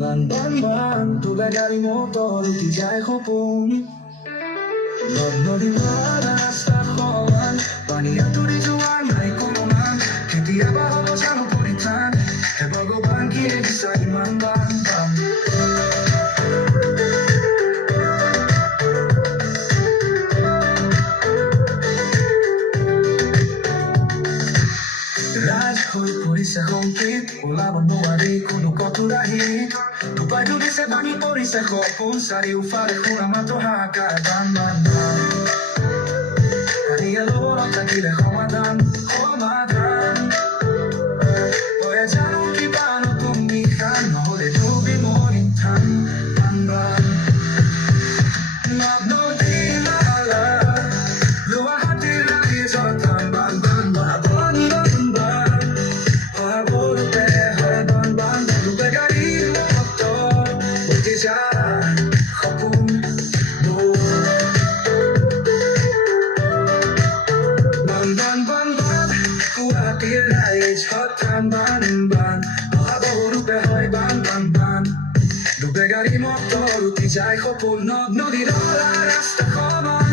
বান বান বান তুলে গাড়ি মটর উঠি যায় সপোন নদ নদী ৰাস্তা সমান পানী আঁতৰি যোৱা নাই কোনো মান কেতিয়াবা হ'ব জানো পৰিত্ৰাণ হে ভগৱান কিয়ে দিছা ইমান বান বান ৰাজ হৈ পৰিছে সংকেত ওলাব নোৱাৰি কোনো কটুৰাহী ডুবাই ডুবিছে পৰিছে সপোন চাৰিওফালে শুনা মাত্ৰ হাহাকাৰ বান বান বান সমাধান সমাধান। জানো কিবা নতুন নিশা নহ'লে kuatir lai, chotan, ban, ban, aborte, hoy, ban, ban, ban. Lube gari, moto, utija, hopun, no, no, dirola, rasta, homan,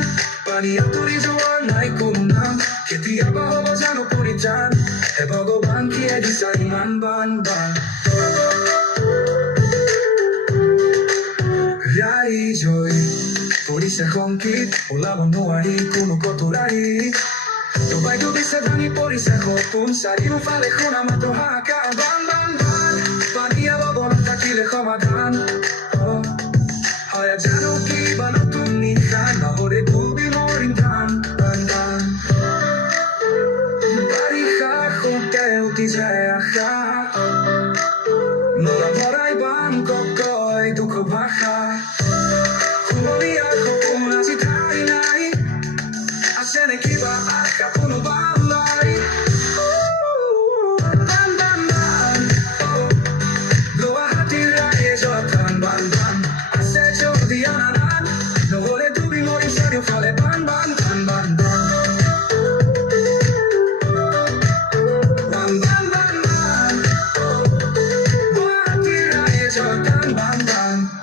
Luego de esa dan y por esa jopun Salimos pa' lejón a matojaca Van, van, van Vanilla va volata aquí lejo madan Ahora ya no que van a tu nijan Ahora tú vi morindan Van, van Parija junte utijaya 就该慢慢。